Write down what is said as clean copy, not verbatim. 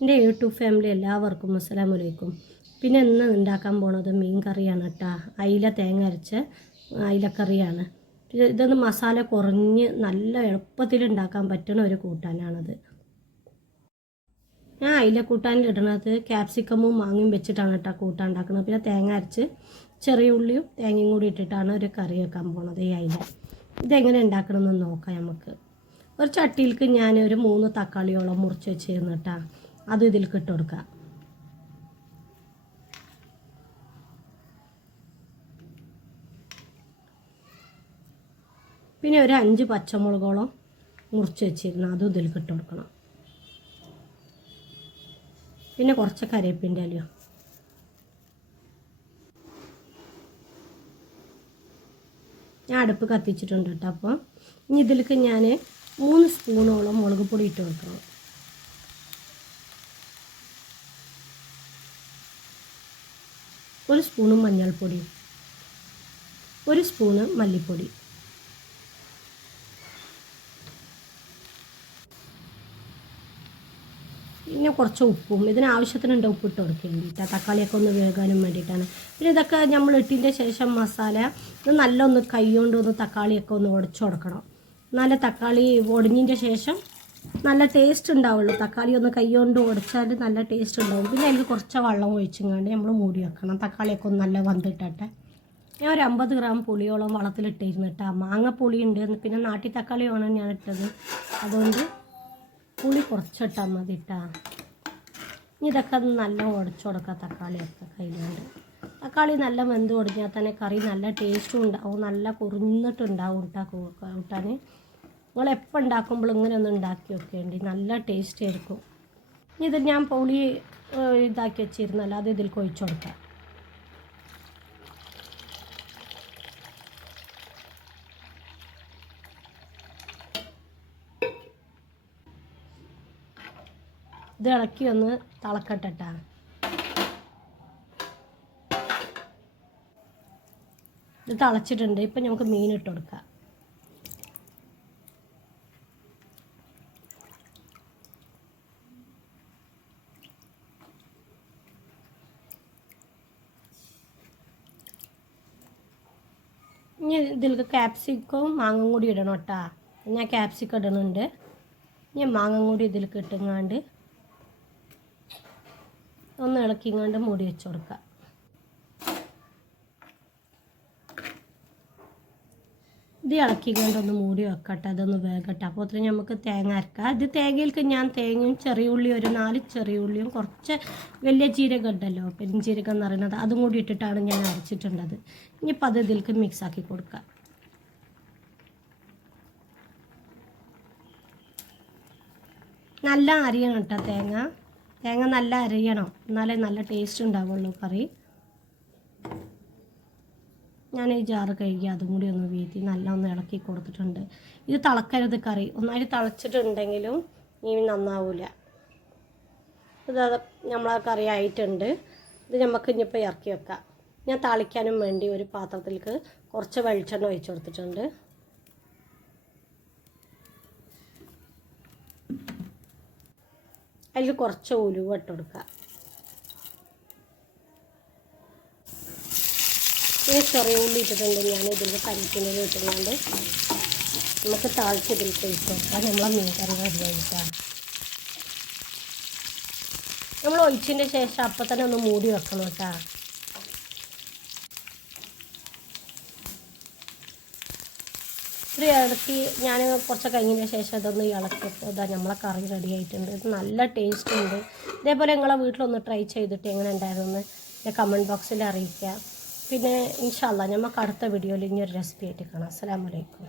എൻ്റെ YouTube family എല്ലാവർക്കും അസ്സലാമു അലൈക്കും. പിന്നെ ഇന്ന് ഉണ്ടാക്കാൻ പോണത് മീൻ കറിയാണ് കേട്ടോ. അയില തേങ്ങ അരച്ച അയിലക്കറിയാണ്. ഇതൊന്ന് മസാല കുറഞ്ഞ് നല്ല എളുപ്പത്തിൽ ഉണ്ടാക്കാൻ പറ്റുന്ന ഒരു കൂട്ടാനാണത്. ഞാൻ അയില കൂട്ടാനിലിടുന്നത് ക്യാപ്സിക്കമും മാങ്ങയും വെച്ചിട്ടാണ് കേട്ടോ കൂട്ടാൻ ഉണ്ടാക്കുന്നത്. പിന്നെ തേങ്ങ അരച്ച് ചെറിയ ഉള്ളിയും തേങ്ങയും കൂടി ഇട്ടിട്ടാണ് ഒരു കറി വെക്കാൻ പോണത് ഈ അയില. ഇതെങ്ങനെ ഉണ്ടാക്കണമെന്ന് നോക്കാം നമുക്ക്. ഒരു ചട്ടിയിലേക്ക് ഞാൻ ഒരു 3 തക്കാളിയോളം മുറിച്ച് വെച്ചിരുന്നു കേട്ടോ. അത് ഇതിലേക്ക് ഇട്ട് കൊടുക്കുക. പിന്നെ ഒരു 5 പച്ചമുളകോളം മുറിച്ച് വെച്ചിരുന്നു, അതും ഇതിലേക്ക് ഇട്ട് കൊടുക്കണം. പിന്നെ കുറച്ച് കറിവേപ്പിൻ്റെ ഇലയോ. ഞാൻ അടുപ്പ് കത്തിച്ചിട്ടുണ്ട് കേട്ടോ. അപ്പോൾ ഇനി ഇതിലേക്ക് ഞാൻ 3 സ്പൂണോളം മുളക് പൊടി ഇട്ട് കൊടുക്കണം. ഒരു സ്പൂണ് മഞ്ഞൾപ്പൊടി, 1 സ്പൂണ് മല്ലിപ്പൊടി, പിന്നെ കുറച്ച് ഉപ്പും. ഇതിനാവശ്യത്തിനുണ്ട് ഉപ്പിട്ട് കൊടുക്കുന്നുണ്ട്. തക്കാളിയൊക്കെ ഒന്ന് വേകാനും വേണ്ടിയിട്ടാണ്. പിന്നെ ഇതൊക്കെ നമ്മൾ ഇട്ടതിൻ്റെ ശേഷം മസാല ഇത് നല്ലൊന്ന് കൈ കൊണ്ടൊന്ന് തക്കാളിയൊക്കെ ഒന്ന് ഉടച്ചു കൊടുക്കണം. നല്ല തക്കാളി ഒടിഞ്ഞതിൻ്റെ ശേഷം നല്ല ടേസ്റ്റ് ഉണ്ടാവുള്ളൂ. തക്കാളി ഒന്ന് കൈ കൊണ്ട് ഉടച്ചാൽ നല്ല ടേസ്റ്റ് ഉണ്ടാവും. പിന്നെ അതിൽ കുറച്ച് വെള്ളം ഒഴിച്ചുകൊണ്ട് നമ്മൾ മൂടി വെക്കണം. തക്കാളിയൊക്കെ ഒന്ന് നല്ല വന്നിട്ടെ. ഞാൻ ഒരു 50 ഗ്രാം പുളിയോളം വെള്ളത്തിലിട്ടിരുന്നു കേട്ടോ. മാങ്ങ പുളി ഉണ്ട്, പിന്നെ നാട്ടി തക്കാളിയാണ് ഞാൻ ഇട്ടത്. അതുകൊണ്ട് പുളി കുറച്ചിട്ടാൽ മതി കേട്ടോ. ഇതൊക്കെ നല്ല ഉടച്ചു കൊടുക്കുക തക്കാളിയൊക്കെ കയ്യിലുണ്ട്. തക്കാളി നല്ല വെന്ത് കൊടുഞ്ഞാൽ തന്നെ കറി നല്ല ടേസ്റ്റും ഉണ്ടാവും, നല്ല കുറുന്നിട്ടുണ്ടാവും കേട്ടോ കൂട്ടാൻ. നിങ്ങൾ എപ്പോൾ ഉണ്ടാക്കുമ്പോൾ ഇങ്ങനെ ഒന്ന് ഉണ്ടാക്കി വെക്കേണ്ടി, നല്ല ടേസ്റ്റ് ആയിരിക്കും. ഇത് ഞാൻ പുളി ഇതാക്കി വെച്ചിരുന്നല്ലോ, അത് ഇതിലേക്ക് ഒഴിച്ചു കൊടുക്കാം. ഇത് ഇളക്കി ഒന്ന് തിളക്കട്ടെ. ഇത് തിളച്ചിട്ടുണ്ട്. ഇപ്പം നമുക്ക് മീൻ ഇട്ട് കൊടുക്കാം. ഇനി ഇതിലേക്ക് ക്യാപ്സിക്കവും മാങ്ങയും കൂടി ഇടണം കേട്ടോ. ഞാൻ ക്യാപ്സിക്കം ഇടുന്നുണ്ട്. ഞാൻ മാങ്ങയും കൂടി ഇതിലേക്ക് ഇട്ടുങ്ങാണ്ട് ഒന്ന് ഇളക്കിങ്ങാണ്ട് മൂടി വെച്ച് കൊടുക്കുക. ഇത് ഇളക്കിങ്ങാണ്ട് ഒന്ന് മൂടി വെക്കട്ടെ, അതൊന്ന് വേകട്ടെ. അപ്പോൾ അത്രയും നമുക്ക് തേങ്ങ അരക്കാം. ഇത് തേങ്ങയിലേക്ക് ഞാൻ തേങ്ങയും ചെറിയ ഉള്ളി ഒരു 4 ചെറിയ ഉള്ളിയും കുറച്ച് വലിയ ജീരകം ഉണ്ടല്ലോ, പെരുംജീരകം എന്ന് പറയുന്നത്, അതും കൂടി ഇട്ടിട്ടാണ് ഞാൻ അരച്ചിട്ടുള്ളത്. ഇനിയിപ്പോൾ അത് ഇതിലേക്ക് മിക്സാക്കി കൊടുക്കുക. നല്ല അരിയണം കേട്ടോ തേങ്ങ നല്ല അരിയണം, എന്നാലേ നല്ല ടേസ്റ്റ് ഉണ്ടാവുള്ളൂ കറി. ഞാൻ ഈ ജാറ് കഴുകി അതും കൂടി ഒന്ന് വീഴ്ത്തി നല്ല ഒന്ന് ഇളക്കി കൊടുത്തിട്ടുണ്ട്. ഇത് തിളക്കരുത് കറി, ഒന്നായിട്ട് തിളച്ചിട്ടുണ്ടെങ്കിലും മീൻ നന്നാവില്ല. ഇത് നമ്മളെ കറി ആയിട്ടുണ്ട്. ഇത് നമുക്ക് ഇനിയിപ്പോൾ ഇറക്കി വെക്കാം. ഞാൻ താളിക്കാനും വേണ്ടി ഒരു പാത്രത്തിലേക്ക് കുറച്ച് വെളിച്ചെണ്ണ ഒഴിച്ച് കൊടുത്തിട്ടുണ്ട്. അതിൽ കുറച്ച് ഉലുവ ഇട്ട് കൊടുക്കുക. പിന്നെ ചെറിയ ഉള്ളി ഇട്ടിട്ടുണ്ട്. ഞാൻ ഇതിൽ കരിക്കിൻ്റെ ഇട്ടുകൊണ്ട് നമുക്ക് താളിച്ച് ഇതിൽ ഒഴിച്ച് കൊടുക്കാം. നമ്മളെ മീൻ കറി റെഡി ആയിട്ടാണ്. നമ്മൾ ഒഴിച്ചതിൻ്റെ ശേഷം അപ്പം തന്നെ ഒന്ന് മൂടി വെക്കണം കേട്ടോ. ഇത് ഇളക്കി ഞാൻ കുറച്ച് കഴിഞ്ഞതിന് ശേഷം ഇതൊന്ന് ഇളക്കിയപ്പോൾ ഇതാ നമ്മളെ കറി റെഡി ആയിട്ടുണ്ട്. ഇത് നല്ല ടേസ്റ്റ് ഉണ്ട്. ഇതേപോലെ നിങ്ങളെ വീട്ടിലൊന്ന് ട്രൈ ചെയ്തിട്ട് എങ്ങനെ ഉണ്ടായിരുന്നു കമൻറ്റ് ബോക്സിൽ അറിയിക്കുക. പിന്നെ ഇൻഷാ അല്ലാഹ് നമുക്ക് അടുത്ത വീഡിയോയിൽ ഇനിയൊരു റെസിപ്പി ആയിട്ട് കാണാം. അസ്സലാമു അലൈക്കും.